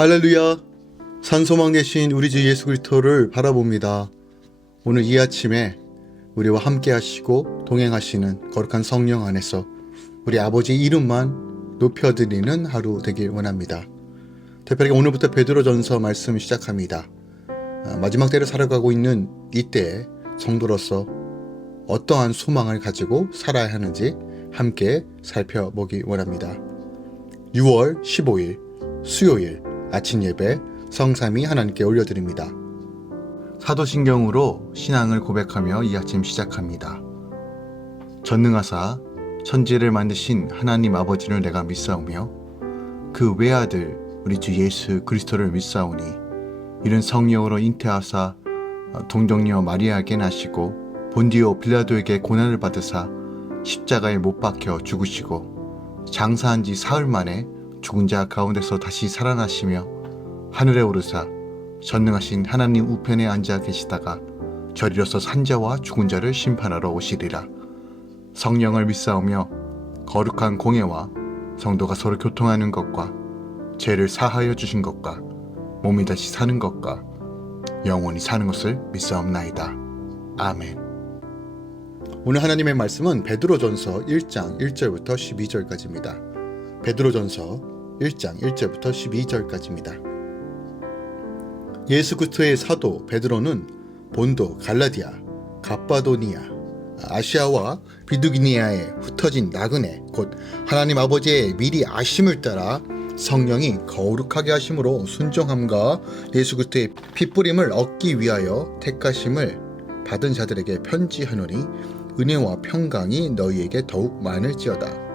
할렐루야! 산소망 되신 우리 주 예수 그리스도를 바라봅니다. 오늘 이 아침에 우리와 함께 하시고 동행하시는 거룩한 성령 안에서 우리 아버지 이름만 높여드리는 하루 되길 원합니다. 특별히 오늘부터 베드로전서 말씀 시작합니다. 마지막 때를 살아가고 있는 이때에 성도로서 어떠한 소망을 가지고 살아야 하는지 함께 살펴보기 원합니다. 6월 15일 수요일 아침 예배 성삼위 하나님께 올려드립니다. 사도신경으로 신앙을 고백하며 이 아침 시작합니다. 전능하사 천지를 만드신 하나님 아버지를 내가 믿사오며 그 외아들 우리 주 예수 그리스도를 믿사오니 이는 성령으로 잉태하사 동정녀 마리아에게 나시고 본디오 빌라도에게 고난을 받으사 십자가에 못 박혀 죽으시고 장사한 지 사흘 만에 죽은 자 가운데서 다시 살아나시며 하늘에 오르사 전능하신 하나님 우편에 앉아 계시다가 저리로서 산자와 죽은 자를 심판하러 오시리라. 성령을 믿사오며 거룩한 공예와 성도가 서로 교통하는 것과 죄를 사하여 주신 것과 몸이 다시 사는 것과 영원히 사는 것을 믿사옵나이다. 아멘. 오늘 하나님의 말씀은 베드로전서 1장 1절부터 12절까지입니다. 베드로전서 1장 1절부터 12절까지입니다. 예수 그리스도의 사도 베드로는 본도, 갈라디아, 갑바도니아, 아시아와 비두기니아에 흩어진 나그네 곧 하나님 아버지의 미리 아심을 따라 성령이 거룩하게 하심으로 순종함과 예수 그리스도의 핏부림을 얻기 위하여 택하심을 받은 자들에게 편지하노니 은혜와 평강이 너희에게 더욱 많을지어다.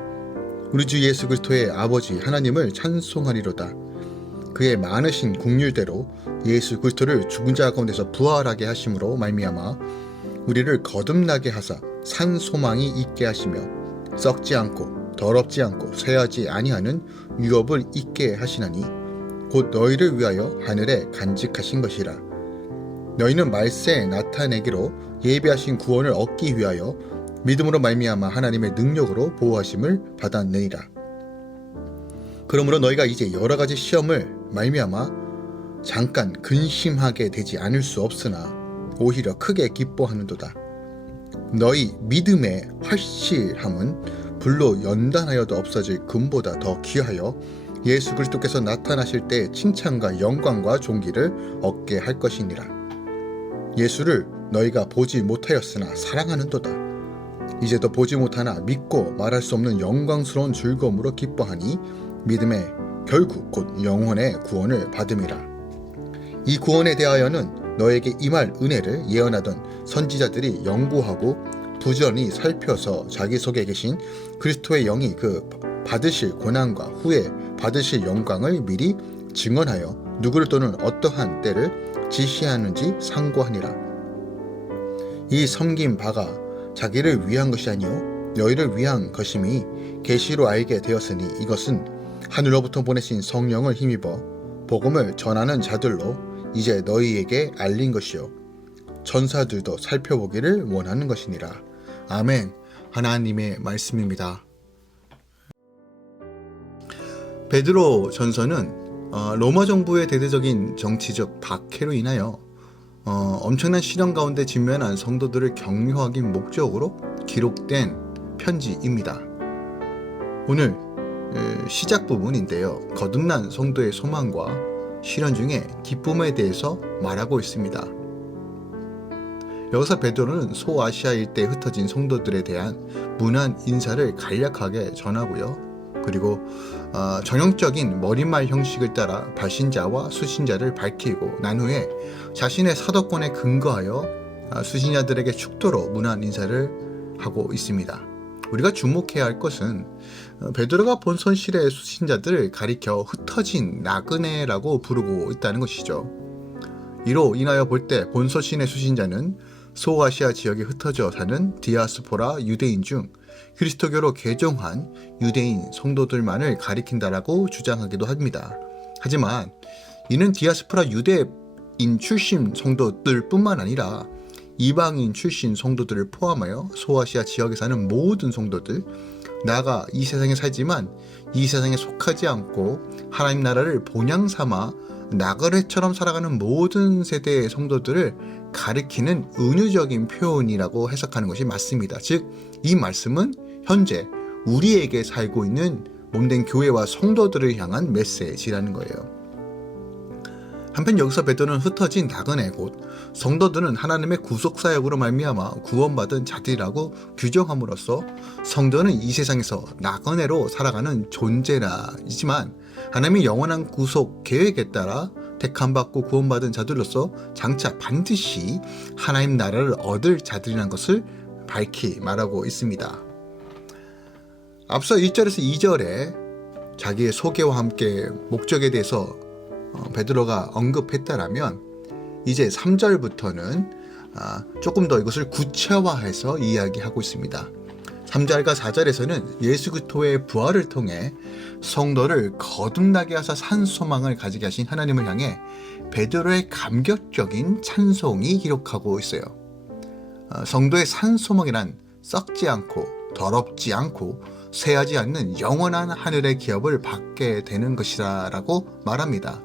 우리 주 예수 그리스도의 아버지 하나님을 찬송하리로다. 그의 많으신 긍휼대로 예수 그리스도를 죽은 자 가운데서 부활하게 하심으로 말미암아 우리를 거듭나게 하사 산 소망이 있게 하시며 썩지 않고 더럽지 않고 쇠하지 아니하는 유업을 있게 하시나니 곧 너희를 위하여 하늘에 간직하신 것이라. 너희는 말세에 나타내기로 예비하신 구원을 얻기 위하여 믿음으로 말미암아 하나님의 능력으로 보호하심을 받았느니라. 그러므로 너희가 이제 여러 가지 시험을 말미암아 잠깐 근심하게 되지 않을 수 없으나 오히려 크게 기뻐하는도다. 너희 믿음의 확실함은 불로 연단하여도 없어질 금보다 더 귀하여 예수 그리스도께서 나타나실 때 칭찬과 영광과 존귀를 얻게 할 것이니라. 예수를 너희가 보지 못하였으나 사랑하는도다. 이제도 보지 못하나 믿고 말할 수 없는 영광스러운 즐거움으로 기뻐하니 믿음의 결국 곧 영혼의 구원을 받음이라. 이 구원에 대하여는 너에게 임할 은혜를 예언하던 선지자들이 연구하고 부지런히 살펴서 자기 속에 계신 그리스도의 영이 그 받으실 고난과 후에 받으실 영광을 미리 증언하여 누구를 또는 어떠한 때를 지시하는지 상고하니라. 이 섬긴 바가 자기를 위한 것이 아니요 너희를 위한 것임이 계시로 알게 되었으니 이것은 하늘로부터 보내신 성령을 힘입어 복음을 전하는 자들로 이제 너희에게 알린 것이요 전사들도 살펴보기를 원하는 것이니라. 아멘. 하나님의 말씀입니다. 베드로 전서는 로마 정부의 대대적인 정치적 박해로 인하여 엄청난 시련 가운데 직면한 성도들을 격려하기 목적으로 기록된 편지입니다. 오늘 시작 부분인데요. 거듭난 성도의 소망과 시련 중에 기쁨에 대해서 말하고 있습니다. 여기서 베드로는 소아시아 일대에 흩어진 성도들에 대한 문안 인사를 간략하게 전하고요. 그리고 전형적인 머릿말 형식을 따라 발신자와 수신자를 밝히고 난 후에 자신의 사도권에 근거하여 수신자들에게 축도로 문안 인사를 하고 있습니다. 우리가 주목해야 할 것은 베드로가 본선실의 수신자들을 가리켜 흩어진 나그네라고 부르고 있다는 것이죠. 이로 인하여 볼 때 본서신의 수신자는 소아시아 지역에 흩어져 사는 디아스포라 유대인 중 그리스도교로 개종한 유대인 성도들만을 가리킨다라고 주장하기도 합니다. 하지만 이는 디아스포라 유대인 출신 성도들뿐만 아니라 이방인 출신 성도들을 포함하여 소아시아 지역에 사는 모든 성도들, 나아가 이 세상에 살지만 이 세상에 속하지 않고 하나님 나라를 본향 삼아 나그네처럼 살아가는 모든 세대의 성도들을 가리키는 은유적인 표현이라고 해석하는 것이 맞습니다. 즉, 이 말씀은 현재 우리에게 살고 있는 몸된 교회와 성도들을 향한 메시지라는 거예요. 한편 여기서 베드로는 흩어진 나그네 곧 성도들은 하나님의 구속사역으로 말미암아 구원받은 자들이라고 규정함으로써 성도는 이 세상에서 나그네로 살아가는 존재라지만 하나님의 영원한 구속 계획에 따라 택함받고 구원받은 자들로서 장차 반드시 하나님 나라를 얻을 자들이라는 것을 밝히 말하고 있습니다. 앞서 1절에서 2절에 자기의 소개와 함께 목적에 대해서 베드로가 언급했다라면 이제 3절부터는 조금 더 이것을 구체화해서 이야기하고 있습니다. 3절과 4절에서는 예수 그리스도의 부활을 통해 성도를 거듭나게 하사 산 소망을 가지게 하신 하나님을 향해 베드로의 감격적인 찬송이 기록하고 있어요. 성도의 산 소망이란 썩지 않고 더럽지 않고 쇠하지 않는 영원한 하늘의 기업을 받게 되는 것이라고 말합니다.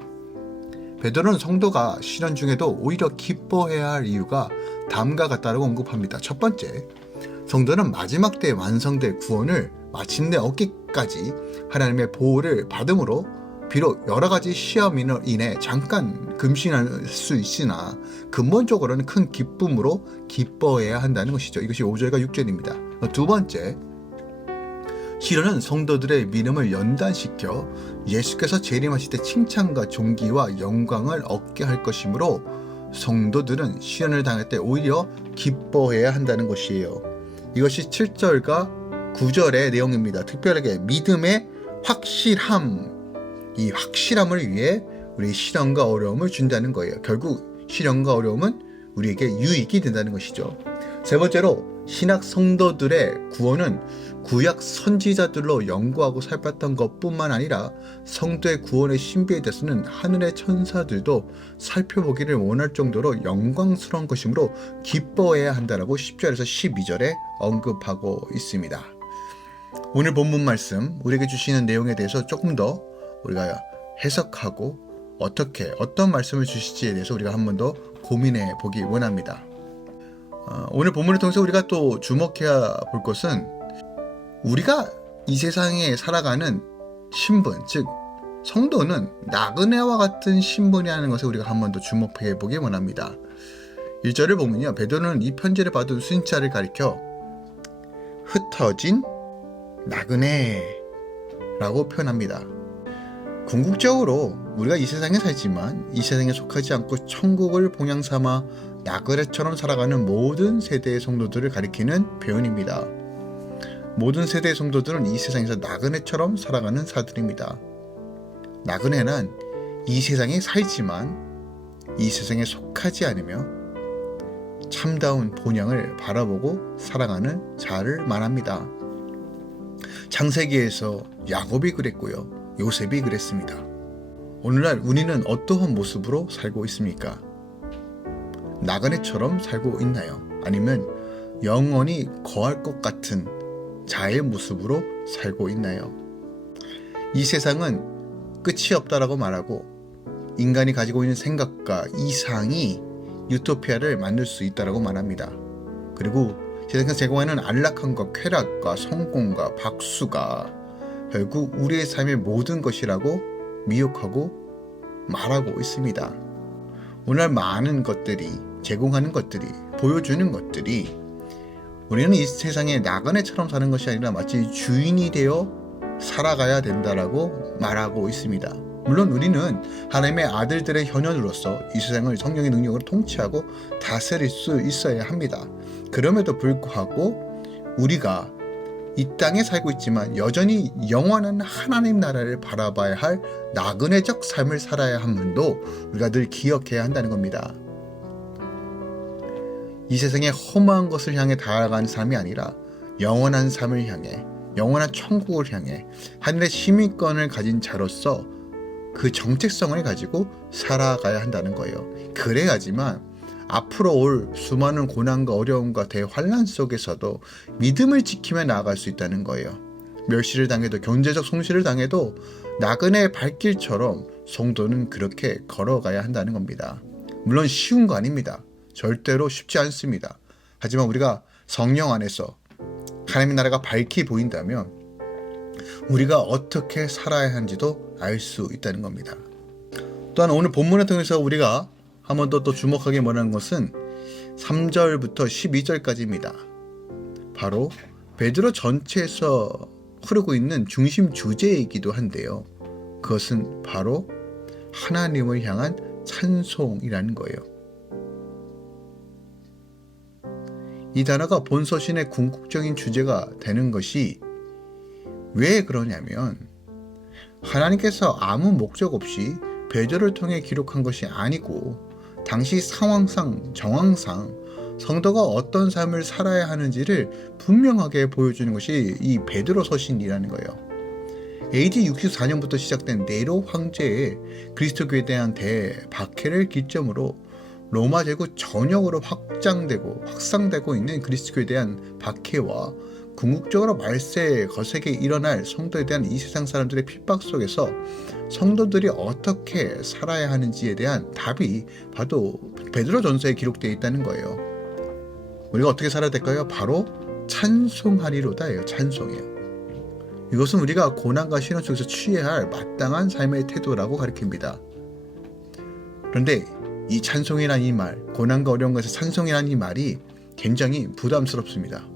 베드로는 성도가 시련 중에도 오히려 기뻐해야 할 이유가 다음과 같다고 언급합니다. 첫 번째, 성도는 마지막 때에 완성될 구원을 마침내 얻기까지 하나님의 보호를 받음으로 비록 여러 가지 시험으로 인해 잠깐 금신할 수 있으나 근본적으로는 큰 기쁨으로 기뻐해야 한다는 것이죠. 이것이 5절과 6절입니다. 두 번째, 시련은 성도들의 믿음을 연단시켜 예수께서 재림하실 때 칭찬과 존귀와 영광을 얻게 할 것이므로 성도들은 시련을 당할 때 오히려 기뻐해야 한다는 것이에요. 이것이 7절과 9절의 내용입니다. 특별하게 믿음의 확실함, 이 확실함을 위해 우리 시련과 어려움을 준다는 거예요. 결국 시련과 어려움은 우리에게 유익이 된다는 것이죠. 세 번째로 신약 성도들의 구원은 구약 선지자들로 연구하고 살폈던 것뿐만 아니라 성도의 구원의 신비에 대해서는 하늘의 천사들도 살펴보기를 원할 정도로 영광스러운 것이므로 기뻐해야 한다라고 10절에서 12절에 언급하고 있습니다. 오늘 본문 말씀 우리에게 주시는 내용에 대해서 조금 더 우리가 해석하고 어떤 말씀을 주실지에 대해서 우리가 한 번 더 고민해 보기 원합니다. 오늘 본문을 통해서 우리가 또 주목해야 볼 것은 우리가 이 세상에 살아가는 신분, 즉 성도는 나그네와 같은 신분이라는 것에 우리가 한 번 더 주목해 보기 원합니다. 1절을 보면요, 베드로는 이 편지를 받은 수신자를 가리켜 흩어진 나그네라고 표현합니다. 궁극적으로 우리가 이 세상에 살지만 이 세상에 속하지 않고 천국을 본향 삼아 나그네처럼 살아가는 모든 세대의 성도들을 가리키는 표현입니다. 모든 세대의 성도들은 이 세상에서 나그네처럼 살아가는 사들입니다. 나그네는 이 세상에 살지만 이 세상에 속하지 않으며 참다운 본향을 바라보고 살아가는 자를 말합니다. 창세기에서 야곱이 그랬고요, 요셉이 그랬습니다. 오늘날 우리는 어떠한 모습으로 살고 있습니까? 나그네처럼 살고 있나요? 아니면 영원히 거할 것 같은 자의 모습으로 살고 있나요? 이 세상은 끝이 없다라고 말하고 인간이 가지고 있는 생각과 이상이 유토피아를 만들 수 있다라고 말합니다. 그리고 세상에서 제공하는 안락함과 쾌락과 성공과 박수가 결국 우리의 삶의 모든 것이라고 미혹하고 말하고 있습니다. 오늘 많은 것들이 제공하는 것들이 보여주는 것들이 우리는 이 세상에 나그네처럼 사는 것이 아니라 마치 주인이 되어 살아가야 된다라고 말하고 있습니다. 물론 우리는 하나님의 아들들의 현현으로서 이 세상을 성령의 능력으로 통치하고 다스릴 수 있어야 합니다. 그럼에도 불구하고 우리가 이 땅에 살고 있지만 여전히 영원한 하나님 나라를 바라봐야 할 나그네적 삶을 살아야 함도 우리가 늘 기억해야 한다는 겁니다. 이 세상의 허무한 것을 향해 다가가는 삶이 아니라 영원한 삶을 향해, 영원한 천국을 향해 하늘의 시민권을 가진 자로서 그 정체성을 가지고 살아가야 한다는 거예요. 그래야지만 앞으로 올 수많은 고난과 어려움과 대환란 속에서도 믿음을 지키며 나아갈 수 있다는 거예요. 멸시를 당해도 경제적 손실을 당해도 나그네 발길처럼 성도는 그렇게 걸어가야 한다는 겁니다. 물론 쉬운 거 아닙니다. 절대로 쉽지 않습니다. 하지만 우리가 성령 안에서 하나님의 나라가 밝히 보인다면 우리가 어떻게 살아야 하는지도 알 수 있다는 겁니다. 또한 오늘 본문을 통해서 우리가 한 번 더 주목하게 원하는 것은 3절부터 12절까지입니다. 바로 베드로 전체에서 흐르고 있는 중심 주제이기도 한데요. 그것은 바로 하나님을 향한 찬송이라는 거예요. 이 단어가 본 서신의 궁극적인 주제가 되는 것이 왜 그러냐면 하나님께서 아무 목적 없이 베드로를 통해 기록한 것이 아니고 당시 상황상 정황상 성도가 어떤 삶을 살아야 하는지를 분명하게 보여주는 것이 이 베드로 서신이라는 거예요. AD 64년부터 시작된 네로 황제의 그리스도교에 대한 대박해를 기점으로 로마 제국 전역으로 확장되고 있는 그리스도교에 대한 박해와 궁극적으로 말세에 거세게 일어날 성도에 대한 이 세상 사람들의 핍박 속에서 성도들이 어떻게 살아야 하는지에 대한 답이 바로 베드로전서에 기록되어 있다는 거예요. 우리가 어떻게 살아야 될까요? 바로 찬송하리로다예요. 찬송이에요. 이것은 우리가 고난과 시련 속에서 취해야 할 마땅한 삶의 태도라고 가리킵니다. 그런데 이 찬송이란 이 말, 고난과 어려운 것에서 찬송이란 이 말이 굉장히 부담스럽습니다.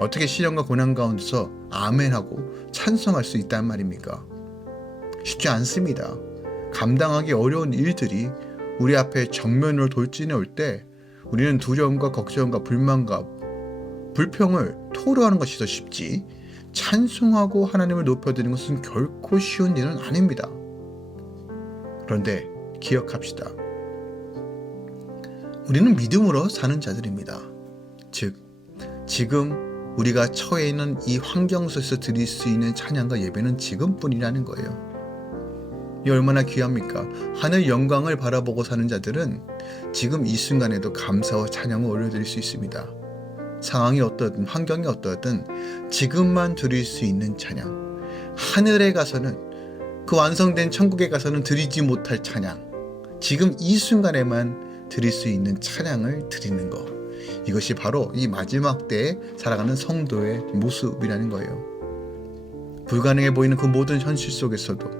어떻게 시련과 고난 가운데서 아멘하고 찬송할 수 있단 말입니까? 쉽지 않습니다. 감당하기 어려운 일들이 우리 앞에 정면으로 돌진해 올 때 우리는 두려움과 걱정과 불만과 불평을 토로하는 것이 더 쉽지 찬송하고 하나님을 높여드리는 것은 결코 쉬운 일은 아닙니다. 그런데 기억합시다. 우리는 믿음으로 사는 자들입니다. 즉, 지금 우리가 처해 있는 이 환경 속에서 드릴 수 있는 찬양과 예배는 지금뿐이라는 거예요. 이 얼마나 귀합니까? 하늘 영광을 바라보고 사는 자들은 지금 이 순간에도 감사와 찬양을 올려드릴 수 있습니다. 상황이 어떠든 환경이 어떠든 지금만 드릴 수 있는 찬양, 하늘에 가서는 그 완성된 천국에 가서는 드리지 못할 찬양, 지금 이 순간에만 드릴 수 있는 찬양을 드리는 것, 이것이 바로 이 마지막 때에 살아가는 성도의 모습이라는 거예요. 불가능해 보이는 그 모든 현실 속에서도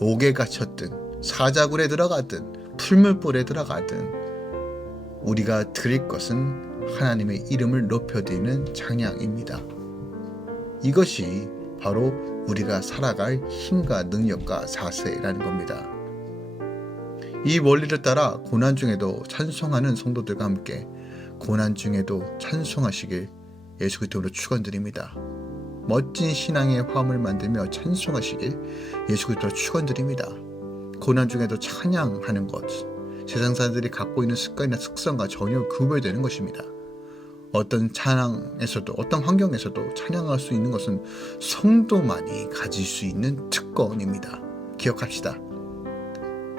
옥에 갇혔든 사자굴에 들어가든 풀물불에 들어가든 우리가 드릴 것은 하나님의 이름을 높여드리는 찬양입니다. 이것이 바로 우리가 살아갈 힘과 능력과 자세라는 겁니다. 이 원리를 따라 고난 중에도 찬송하는 성도들과 함께 고난 중에도 찬송하시길 예수 그리스도로 축원드립니다. 멋진 신앙의 화음을 만들며 찬송하시길 예수 그리스도로 축원드립니다. 고난 중에도 찬양하는 것, 세상 사람들이 갖고 있는 습관이나 특성과 전혀 구별되는 것입니다. 어떤 찬양에서도 어떤 환경에서도 찬양할 수 있는 것은 성도만이 가질 수 있는 특권입니다. 기억합시다.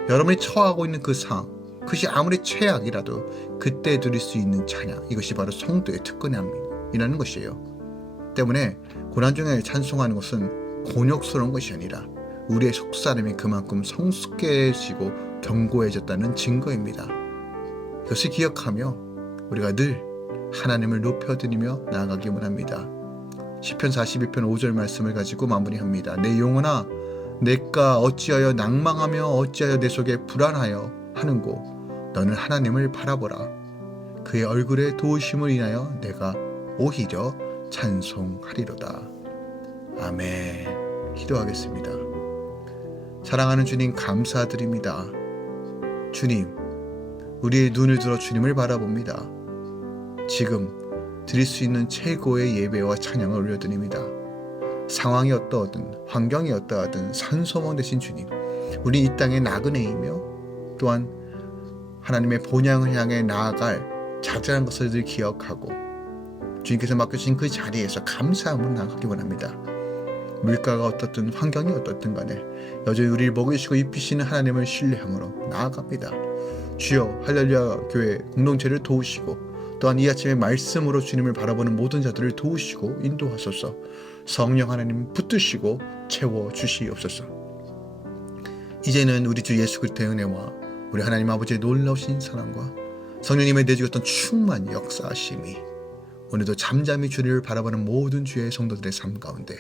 여러분이 처하고 있는 그 상황, 그것이 아무리 최악이라도 그때 드릴 수 있는 찬양, 이것이 바로 성도의 특권이라는 것이에요. 때문에 고난 중에 찬송하는 것은 곤욕스러운 것이 아니라 우리의 속사람이 그만큼 성숙해지고 견고해졌다는 증거입니다. 이것을 기억하며 우리가 늘 하나님을 높여드리며 나아가기 원합니다. 시편 42편 5절 말씀을 가지고 마무리합니다. 내 영혼아, 내가 어찌하여 낭망하며 어찌하여 내 속에 불안하여 하는고 너는 하나님을 바라보라. 그의 얼굴의 도우심을 인하여 내가 오히려 찬송하리로다. 아멘. 기도하겠습니다. 사랑하는 주님, 감사드립니다. 주님, 우리의 눈을 들어 주님을 바라봅니다. 지금 드릴 수 있는 최고의 예배와 찬양을 올려드립니다. 상황이 어떠하든 환경이 어떠하든 산소망 되신 주님, 우리 이 땅의 나그네이며 또한 하나님의 본향을 향해 나아갈 자잘한 것을 늘 기억하고 주님께서 맡겨주신 그 자리에서 감사함으로 나아가기 원합니다. 물가가 어떻든 환경이 어떻든 간에 여전히 우리를 먹이시고 입히시는 하나님을 신뢰함으로 나아갑니다. 주여, 할렐루야 교회 공동체를 도우시고 또한 이 아침에 말씀으로 주님을 바라보는 모든 자들을 도우시고 인도하소서. 성령 하나님 붙드시고 채워주시옵소서. 이제는 우리 주 예수 그리스도의 은혜와 우리 하나님 아버지의 놀라우신 사랑과 성령님의 내주셨던 충만 역사하심이 오늘도 잠잠히 주를 바라보는 모든 주의 성도들의 삶 가운데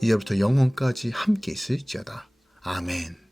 이제부터 영원까지 함께 있을지어다. 아멘.